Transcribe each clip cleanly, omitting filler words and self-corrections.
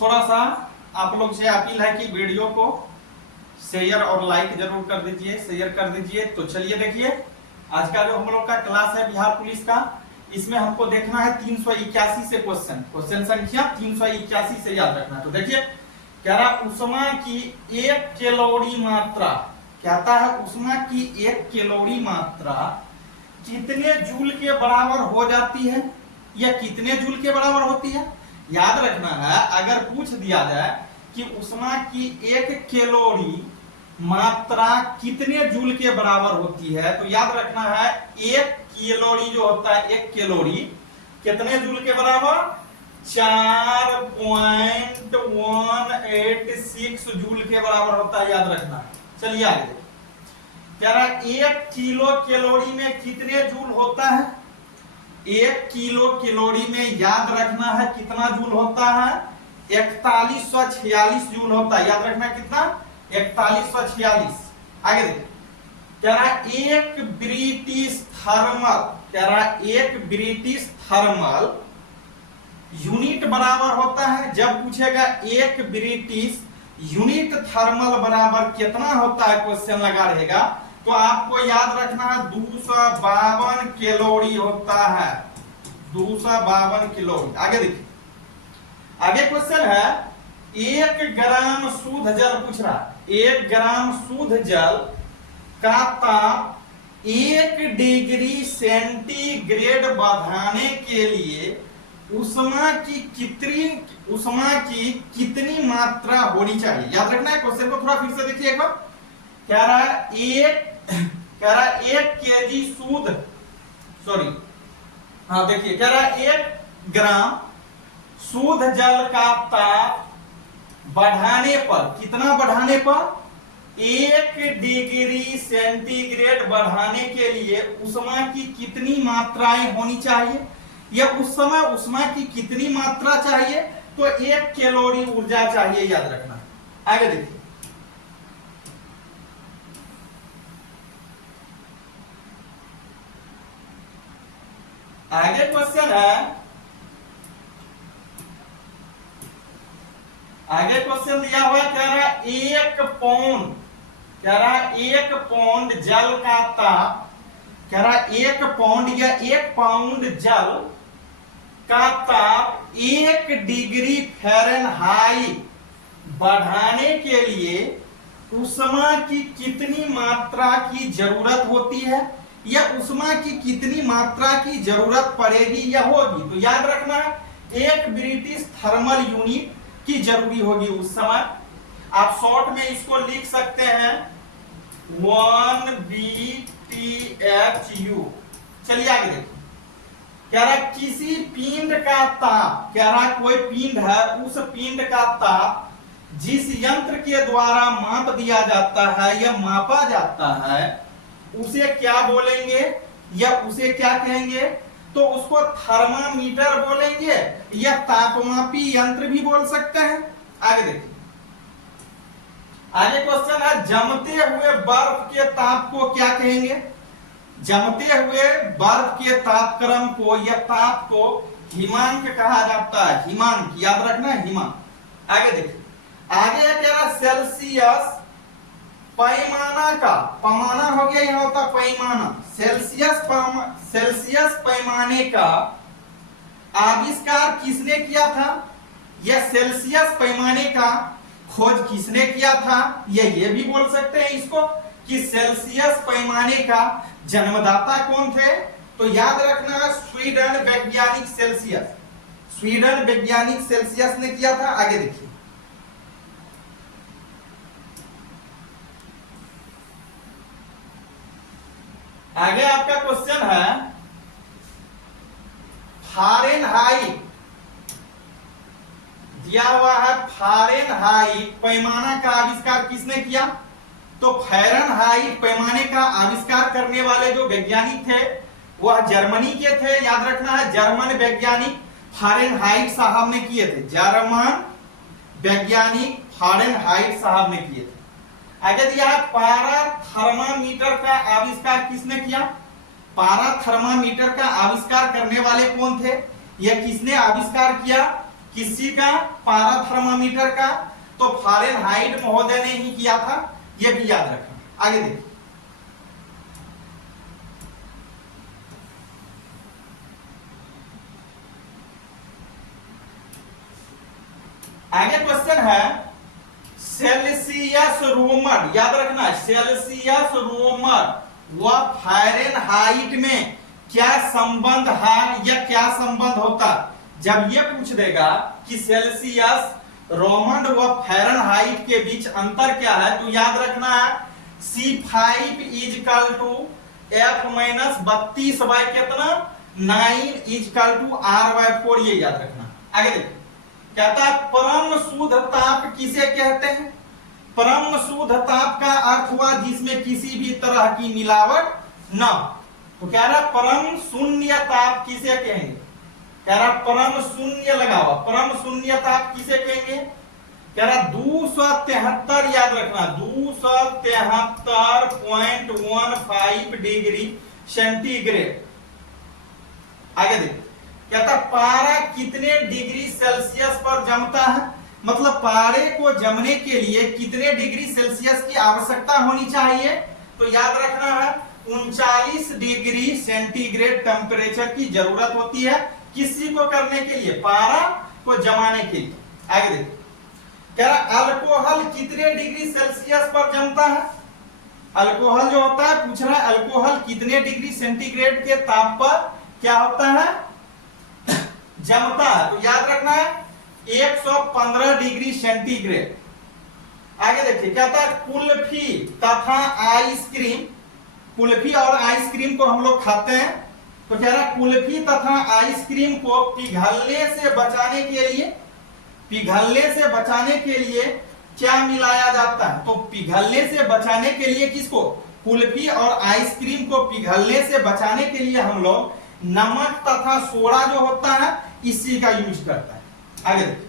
थोड़ा सा आप लोग से अपील है कि वीडियो को शेयर और लाइक जरूर कर दीजिए, शेयर कर दीजिए। तो चलिए देखिए, आज का जो हम लोग का क्लास है बिहार पुलिस का, इसमें हमको देखना है 381 से क्वेश्चन संख्या 381 से याद रखना। तो देखिए कह रहा ऊष्मा की 1 कैलोरी मात्रा, कहता है ऊष्मा की 1 कैलोरी मात्रा कितने जूल के बराबर हो जाती है या कितने जूल के बराबर होती है। याद रखना है, अगर पूछ दिया जाए कि ऊष्मा की 1 कैलोरी मात्रा कितने जूल के बराबर होती है, तो याद रखना है 1 कैलोरी जो होता है, 1 कैलोरी कितने जूल के बराबर 4.186 जूल के बराबर होता है, याद रखना। चलिए आगे देखिए, कह रहा है 1 किलो कैलोरी में कितने जूल होता है। 1 किलो कैलोरी में याद रखना है कितना जूल होता है, 4146 जूल होता है। याद रखना कितना, 4146। आगे देखिए, कह रहा है एक ब्रिटिश थर्मल, कह रहा है एक ब्रिटिश थर्मल यूनिट बराबर होता है। जब पूछेगा एक ब्रिटिश यूनिट थर्मल बराबर कितना होता है, क्वेश्चन लगा रहेगा, तो आपको याद रखना है 252 कैलोरी होता है, 252 कैलोरी। आगे देखिए, आगे क्वेश्चन है 1 ग्राम शुद्ध जल पूछ रहा है, 1 ग्राम शुद्ध जल का ताप 1 डिग्री सेंटीग्रेड बढ़ाने के लिए ऊष्मा की कितनी मात्रा होनी चाहिए। याद रखना है, क्वेश्चन को थोड़ा फिर से देखिए एक बार। कह रहा है 1 केजी शुद्ध, सॉरी हाँ देखिए, कह रहा है 1 ग्राम शुद्ध जल का ताप बढ़ाने पर, कितना बढ़ाने पर 1 डिग्री सेंटीग्रेड बढ़ाने के लिए ऊष्मा की कितनी मात्राएं होनी चाहिए, या उस समय ऊष्मा की कितनी मात्रा चाहिए, तो 1 कैलोरी ऊर्जा चाहिए, याद रखना। आगे देखिए, आगे क्वेश्चन है, आगे क्वेश्चन दिया हुआ, कह रहा है 1 पाउंड, कह रहा है 1 पाउंड जल का ताप, कह रहा है 1 पाउंड या 1 पाउंड जल का ताप 1 डिग्री फ़ारेनहाइट बढ़ाने के लिए ऊष्मा की कितनी मात्रा की जरूरत होती है, या ऊष्मा की कितनी मात्रा की जरूरत पड़ेगी या होगी। तो याद रखना 1 ब्रिटिश थर्मल यूनिट की जरूरी होगी उस समय। आप शॉर्ट में इसको लिख सकते हैं 1 BTHU। चलिए आगे देखिए, कह रहा किसी पिंड का ताप, कह रहा कोई पिंड है, उस पिंड का ताप जिस यंत्र के द्वारा माप दिया जाता है या मापा जाता है, उसे क्या बोलेंगे या उसे क्या कहेंगे, तो उसको थर्मामीटर बोलेंगे या तापमापी यंत्र भी बोल सकते हैं। आगे देखिए, आगे क्वेश्चन है जमते हुए बर्फ के ताप को क्या कहेंगे। जमते हुए बर्फ के तापक्रम को या ताप को हिमांक कहा जाता है, हिमांक, याद रखना है हिमांक। आगे देखिए, आगे कह रहा सेल्सियस पैमाना का, पैमाना हो गया, यहां होता पैमाना, सेल्सियस पैमाने का आविष्कार किसने किया था, या सेल्सियस पैमाने का खोज किसने किया था, ये भी बोल सकते हैं इसको कि सेल्सियस पैमाने का जन्मदाता कौन थे। तो याद रखना स्वीडन वैज्ञानिक सेल्सियस, स्वीडन वैज्ञानिक सेल्सियस ने किया था। आगे देखिए, आगे आपका क्वेश्चन है फ़ारेनहाइट दिया हुआ है, फ़ारेनहाइट पैमाना का आविष्कार किसने किया, तो फ़ारेनहाइट पैमाने का आविष्कार करने वाले जो वैज्ञानिक थे वह जर्मनी के थे। याद रखना है जर्मन वैज्ञानिक फ़ारेनहाइट साहब ने किए थे, जर्मन वैज्ञानिक फ़ारेनहाइट साहब ने किए थे। आगे दिया है पारा थर्मामीटर का आविष्कार किसने किया, पारा थर्मामीटर का आविष्कार करने वाले कौन थे, यह किसने आविष्कार किया, किसी का? पारा थर्मामीटर का। तो फारेनहाइट महोदय ने ही किया था, ये भी याद रखना। आगे देखिए, आगे क्वेश्चन है सेल्सियस रोमन, याद रखना सेल्सियस रोमन व फारेनहाइट में क्या संबंध है या क्या संबंध होता। जब ये पूछ देगा कि सेल्सियस रोमन व फारेनहाइट के बीच अंतर क्या है, तो याद रखना है C5 is equal to F minus 32 by कितना 9 is equal to R by 4, ये याद रखना। आगे देखिए, कहता है परम शुद्ध ताप किसे कहते हैं? परम शुद्ध ताप का अर्थ हुआ जिसमें किसी भी तरह की मिलावट न। तो कह रहा परम शून्य ताप किसे कहेंगे? कह रहा परम शून्य लगाओ, परम शून्य ताप किसे कहेंगे? कह रहा 273, याद रखना 273.15 डिग्री सेंटीग्रेड। आगे देखिए, कहता पारा कितने डिग्री सेल्सियस पर जमता है, मतलब पारे को जमने के लिए कितने डिग्री सेल्सियस की आवश्यकता होनी चाहिए? तो याद रखना है 39 डिग्री सेंटीग्रेड टेम्परेचर की जरूरत होती है किसी को करने के लिए? पारा को जमाने के लिए। आगे देखिए, कह रहा अल्कोहल कितने डिग्री सेल्सियस पर जमता है? अल्कोहल जो होता है, पूछ रहा है अल्कोहल कितने डिग्री सेंटीग्रेड के ताप पर क्या होता है? जमता है। तो याद रखना है 115 डिग्री सेंटीग्रेड। आगे देखिए, कहता है कुल्फी तथा आइसक्रीम, कुल्फी और आइसक्रीम को हम लोग खाते हैं, तो कह रहा कुल्फी तथा आइसक्रीम को पिघलने से बचाने के लिए, पिघलने से बचाने के लिए क्या मिलाया जाता है? तो पिघलने से बचाने के लिए किसको? कुल्फी और आइसक्रीम को पिघलने से बचाने के लिए हम लोग नमक तथा सोडा जो होता है इसी का यूज करता है। आगे देखिए,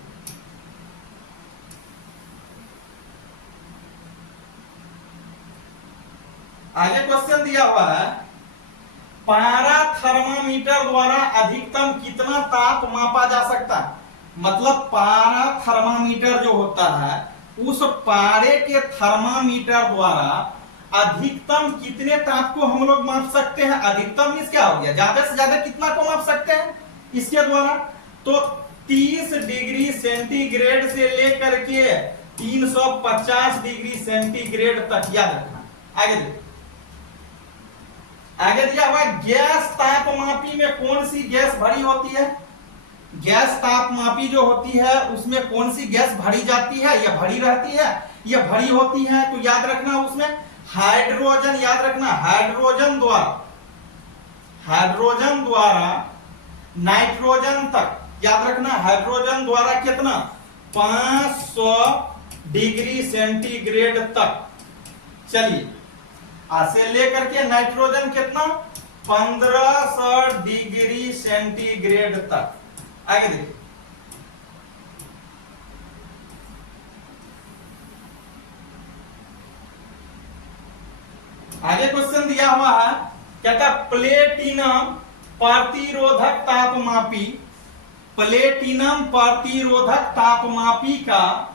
आगे क्वेश्चन दिया हुआ है पारा थर्मामीटर द्वारा अधिकतम कितना ताप मापा जा सकता है? मतलब पारा थर्मामीटर जो होता है उस पारे के थर्मामीटर द्वारा अधिकतम कितने ताप को हम लोग माप सकते हैं? अधिकतम मींस क्या हो गया? ज्यादा से ज्यादा कितना को माप सकते हैं इसके द्वारा? तो 30 डिग्री सेंटीग्रेड से लेकर के 350 डिग्री सेंटीग्रेड तक, याद रखना। आगे देखिए, आगे दिया हुआ गैस तापमापी में कौन सी गैस भरी होती है? गैस तापमापी जो होती है उसमें कौन सी गैस भरी जाती है या भरी रहती है या भरी होती है? तो याद रखना उसमें हाइड्रोजन, याद रखना हाइड्रोजन द्वारा नाइट्रोजन तक, याद रखना हाइड्रोजन द्वारा कितना 500 डिग्री सेंटीग्रेड तक। चलिए से लेकर के नाइट्रोजन कितना 1500 डिग्री सेंटीग्रेड तक। आगे देखिए, आगे क्वेश्चन दिया हुआ है, कहता प्लेटिनम प्रतिरोधक तापमापी, प्लेटिनम प्रतिरोधक तापमापी का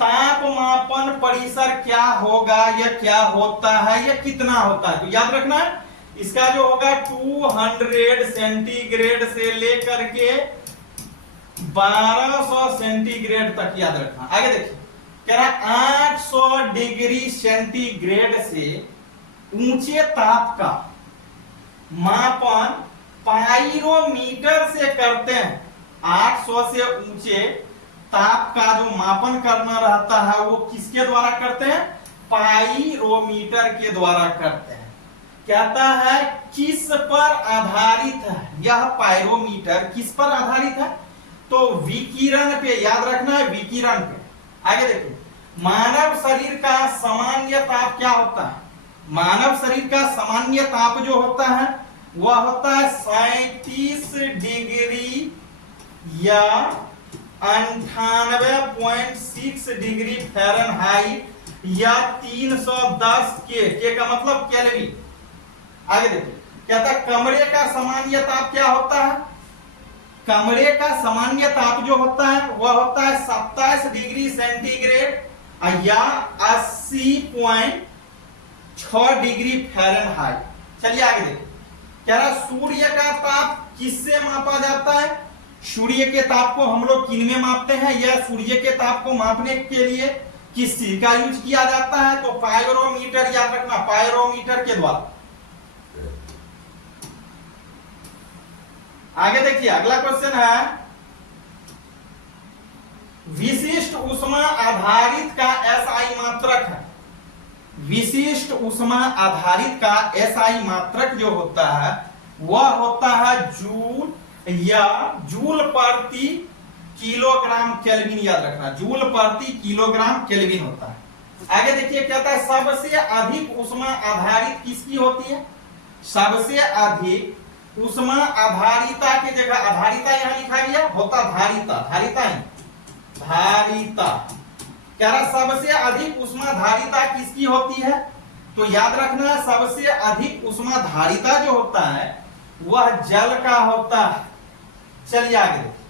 तापमापन परिसर क्या होगा या क्या होता है या कितना होता है? तो याद रखना है इसका जो होगा 200 सेंटीग्रेड से लेकर के 1200 सेंटीग्रेड तक, याद रखना। आगे देखिए, कह रहा 800 डिग्री सेंटीग्रेड से ऊंचे ताप का मापन पाइरोमीटर से करते हैं। 800 से ऊंचे ताप का जो मापन करना रहता है वो किसके द्वारा करते हैं? पाइरोमीटर के द्वारा करते हैं। कहता है किस पर आधारित है यह पाइरोमीटर? किस पर आधारित है? तो विकिरण पे, याद रखना है विकिरण पे। आगे देखिए, मानव शरीर का सामान्य ताप क्या होता है? मानव शरीर का सामान्य ताप जो होता है वह होता है 37 डिग्री या 98.6 डिग्री फ़ारेनहाइट या 310 के का मतलब केल्विन। आगे देखिए, कहता है कमरे का सामान्य ताप क्या होता है? कमरे का सामान्य ताप जो होता है वह होता है 27 डिग्री सेंटीग्रेड या 80.6 डिग्री फ़ारेनहाइट। चलिए आगे देखिए, कह रहा सूर्य का ताप किससे मापा जाता है? सूर्य के ताप को हम लोग किन में मापते हैं, या सूर्य के ताप को मापने के लिए किस चीज का यूज किया जाता है? तो पायरोमीटर, याद रखना, पायरोमीटर के द्वारा। आगे देखिए, अगला क्वेश्चन है विशिष्ट ऊष्मा आधारित का एसआई मात्रक है। विशिष्ट ऊष्मा आधारित का एसआई मात्रक जो होता है वह होता है जूल या जूल प्रति किलोग्राम केल्विन। याद रखना, जूल प्रति किलोग्राम केल्विन होता है। आगे देखिए, कहता है सबसे अधिक ऊष्मा आधारित किसकी होती है? सबसे अधिक ऊष्मा आधारिता की जगह आधारिता यहां लिखा गया, होता धारिता, धारिता ही धारिता। कह रहा सबसे अधिक ऊष्मा धारिता किसकी होती है? तो याद रखना, सबसे अधिक ऊष्मा धारिता जो होता है वह जल का होता है। चलिए आगे देखिए,